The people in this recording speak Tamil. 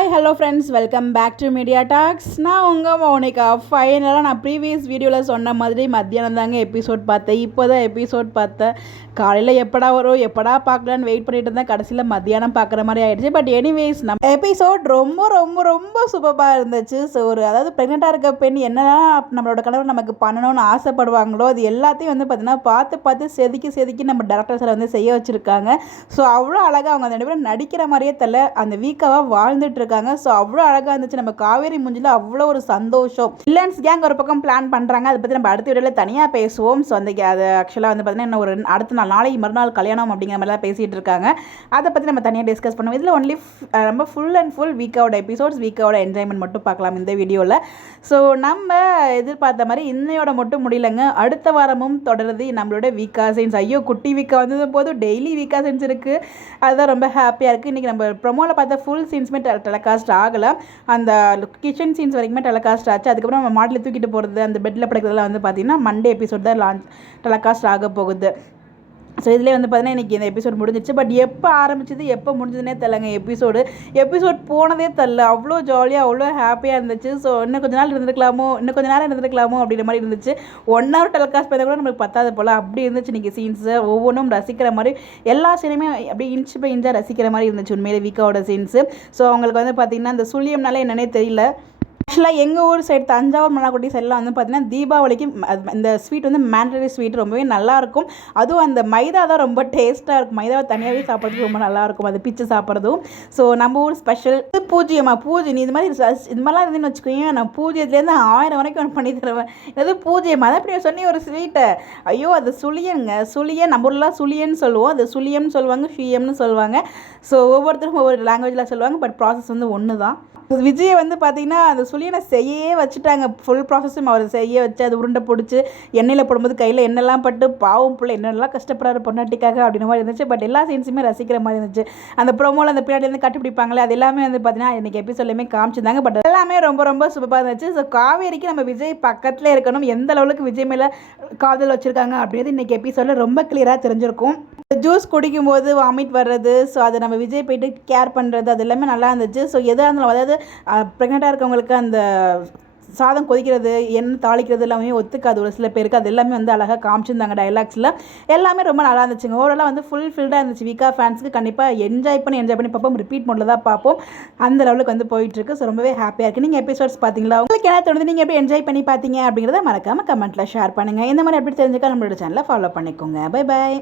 Hi hello friends, welcome back to Media Talks. நான் உங்கள் மௌனிகா. ஃபைனலாக நான் ப்ரீவியஸ் வீடியோவில் சொன்ன மாதிரி மத்தியானம் தாங்க எபிசோட் பார்த்தேன். இப்போ தான் எபிசோட் பார்த்தேன். காலையில் எப்படா வரும் எப்படா பார்க்கலான்னு வெயிட் பண்ணிட்டு இருந்தேன். கடைசியில் மத்தியானம் பார்க்குற மாதிரி ஆகிடுச்சு. பட் எனிவேஸ் நம்ம எபிசோட் ரொம்ப ரொம்ப ரொம்ப சூப்பராக இருந்துச்சு. ஸோ அதாவது ப்ரெக்னெண்ட்டாக இருக்க பெண் என்னெல்லாம் நம்மளோட கணவர் நமக்கு பண்ணணும்னு ஆசைப்படுவாங்களோ அது எல்லாத்தையும் வந்து பார்த்திங்கன்னா பார்த்து செதுக்கி நம்ம டேரக்டர் சார் வந்து செய்ய வச்சுருக்காங்க. ஸோ அவ்வளோ அழகாக அவங்க அந்த 2 பேரும் நடிக்கிற மாதிரியே தெரியல, அந்த வீக்காவாக வாழ்ந்துட்டு இருக்காங்க. ஸோ அவ்வளோ அழகாக இருந்துச்சு. நம்ம காவேரி மூஞ்சில் அவ்வளோ ஒரு சந்தோஷம். வில்லன்ஸ் கேங் ஒரு பக்கம் பிளான் பண்ணுறாங்க, அதை பற்றி நம்ம அடுத்த வீடியோவில் தனியாக பேசுவோம். ஸோ அந்த அது ஆக்சுவலாக வந்து பார்த்தீங்கன்னா இன்னும் ஒரு அடுத்த நாளைக்கு மறுநாள் கல்யாணம் அப்படிங்கிற மாதிரிலாம் பேசிகிட்டு இருக்காங்க. அதை பற்றி நம்ம தனியாக டிஸ்கஸ் பண்ணுவோம். இதில் ஒன்லி நம்ம ஃபுல் அண்ட் ஃபுல் வீக்காவோட எபிசோட்ஸ், வீக்காவோட என்ஜாய்மெண்ட் மட்டும் பார்க்கலாம் இந்த வீடியோவில். ஸோ நம்ம எதிர்பார்த்த மாதிரி இன்னையோட மட்டும் முடியலைங்க. அடுத்த வாரமும் தொடருது நம்மளோட வீக்கா சீன்ஸ். ஐயோ, குட்டி வீக்கா வந்தது போதும் டெய்லி வீக்கா சீன்ஸ் இருக்குது. அதுதான் ரொம்ப ஹாப்பியாக இருக்குது. இன்றைக்கி நம்ம ப்ரொமோவில் பார்த்த ஃபுல் சீன்ஸுமே டெலகாஸ்ட் ஆகலை. அந்த கிச்சன் சீன்ஸ் வரைக்குமே டெலகாஸ்ட் ஆச்சு. அதுக்கப்புறம் நம்ம மாட்டில் தூக்கிட்டு போகிறது, அந்த பெட்டில் படுக்கிறதுலாம் வந்து பார்த்திங்கன்னா மண்டே எபிசோட் தான் டெலகாஸ்ட் ஆக போகுது. ஸோ இதிலே வந்து பார்த்தீங்கன்னா இன்றைக்கி இந்த எபிசோட் முடிஞ்சிச்சு. பட் எப்போ ஆரம்பிச்சது எப்போ முடிஞ்சதுன்னே தெரிலங்க. எபிசோட் போனதே தெரில. அவ்வளோ ஜாலியாக அவ்வளோ ஹாப்பியாக இருந்துச்சு. ஸோ இன்னும் கொஞ்ச நேரம் இருந்திருக்கலாமோ அப்படின்ற மாதிரி இருந்துச்சு. 1 hour டெலகாஸ்ட் பார்த்தா கூட நம்மளுக்கு பத்தாது போல் அப்படி இருந்துச்சு இன்றைக்கி சீன்ஸு. ஒவ்வொன்றும் ரசிக்கிற மாதிரி எல்லா சீனுமே அப்படியே இன்ச்சு பை இன்ச்சாக ரசிக்கிற மாதிரி இருந்துச்சு உண்மையிலே வீக்காவோட சீன்ஸு. ஸோ அவங்களுக்கு வந்து பார்த்திங்கன்னா இந்த சுழியம்னால என்னன்னே தெரியல. ஆக்சுவலாக எங்கள் ஊர் சைடு தஞ்சாவூர் மன்னார்குடி சைடெலாம் வந்து பார்த்திங்கன்னா தீபாவளிக்கு இந்த ஸ்வீட் வந்து மேண்டரி ஸ்வீட் ரொம்பவே நல்லாயிருக்கும். அதுவும் அந்த மைதா தான் ரொம்ப டேஸ்ட்டாக இருக்கும். மைதாவை தனியாகவே சாப்பிட்றதுக்கு ரொம்ப நல்லாயிருக்கும், அது பிச்சு சாப்பிட்றதும். ஸோ நம்ம ஊர் ஸ்பெஷல் பூஜை நீ இது மாதிரிலாம் இருந்துன்னு வச்சுக்கோங்க, நான் பூஜ்ஜியத்துலேருந்து 1000 வரைக்கும் பண்ணி தருவேன். எது பூஜ்ஜியம் அதை அப்படி சொன்னி ஒரு ஸ்வீட்டை. ஐயோ, அது சுழியன் நம்ம ஊர்லாம் சுழியன்னு சொல்லுவோம், அது சுழியம்னு சொல்லுவாங்க, ஷியம்னு சொல்லுவாங்க. ஸோ ஒவ்வொருத்தரும் ஒவ்வொரு லாங்குவேஜில் சொல்லுவாங்க. பட் ப்ராசஸ் வந்து ஒன்று தான். விஜய் வந்து பார்த்திங்கன்னா அந்த சுழியனை செய்யவே வச்சுட்டாங்க. ஃபுல் ப்ராசஸும் அவர் செய்ய வச்சு அது உருண்டை பிடிச்சி எண்ணெயில் போடும்போது கையில் எண்ணெய்லாம் பட்டு பாவம் பிள்ளை என்னெல்லாம் கஷ்டப்படுறாரு பொண்டாட்டிக்காக அப்படின்ற மாதிரி இருந்துச்சு. பட் எல்லா சீன்ஸுமே ரசிக்கிற மாதிரி இருந்துச்சு. அந்த ப்ரோமோவில் அந்த பின்னாடி கட்டிப்பிடிப்பாங்களே அது எல்லாமே வந்து பார்த்திங்கன்னா இன்றைக்கி எபிசோட்லையுமே காமிச்சிருந்தாங்க. பட் எல்லாமே ரொம்ப ரொம்ப சூப்பராக இருந்துச்சு. ஸோ காவேரிக்கு நம்ம விஜய் பக்கத்தில் இருக்கணும், எந்த லெவலுக்கு விஜய் மேலே காதல் வச்சுருக்காங்க அப்படின்றது இன்றைக்கி எபிசோடில் ரொம்ப கிளியராக தெரிஞ்சிருக்கும். ஜூஸ் குடிக்கும்போது வாமிட் வர்றது, ஸோ அதை நம்ம விஜய் போய்ட்டு கேர் பண்ணுறது, அது எல்லாமே நல்லா இருந்துச்சு. ஸோ எதாக இருந்தாலும் அதாவது ப்ரெக்னெண்ட்டாக இருக்கவங்களுக்கு அந்த சாதம் கொதிக்கிறது எண்ணெய் தாளிக்கிறது எல்லாமே ஒத்துக்காது ஒரு சில பேருக்கு. அது எல்லாமே வந்து அழகாக காமிச்சிருந்தாங்க டைலாக்ஸில். எல்லாமே ரொம்ப நல்லா இருந்துச்சுங்க. ஓவராலாக வந்து ஃபுல்ஃபில்டாக இருந்துச்சு. வீக்கா ஃபேன்ஸுக்கு கண்டிப்பாக என்ஜாய் பண்ணி பார்ப்போம். ரிப்பீட் மோடில் தான் பார்ப்போம். அந்த லெவலுக்கு வந்து போயிட்டுருக்கு. ஸோ ரொம்பவே ஹாப்பியாக இருக்குது. நீங்கள் எபிசோட்ஸ் பார்த்தீங்களா? உங்களுக்கு என்ன தோணுது, நீங்கள் எப்படி என்ஜாய் பண்ணி பார்த்தீங்க அப்படிங்கிறத மறக்காமல் கமெண்ட்டில் ஷேர் பண்ணுங்கள். இந்த மாதிரி எப்படி தெரிஞ்சுக்க நம்மளோட சேனலை ஃபாலோ பண்ணிக்கோங்க. Bye bye.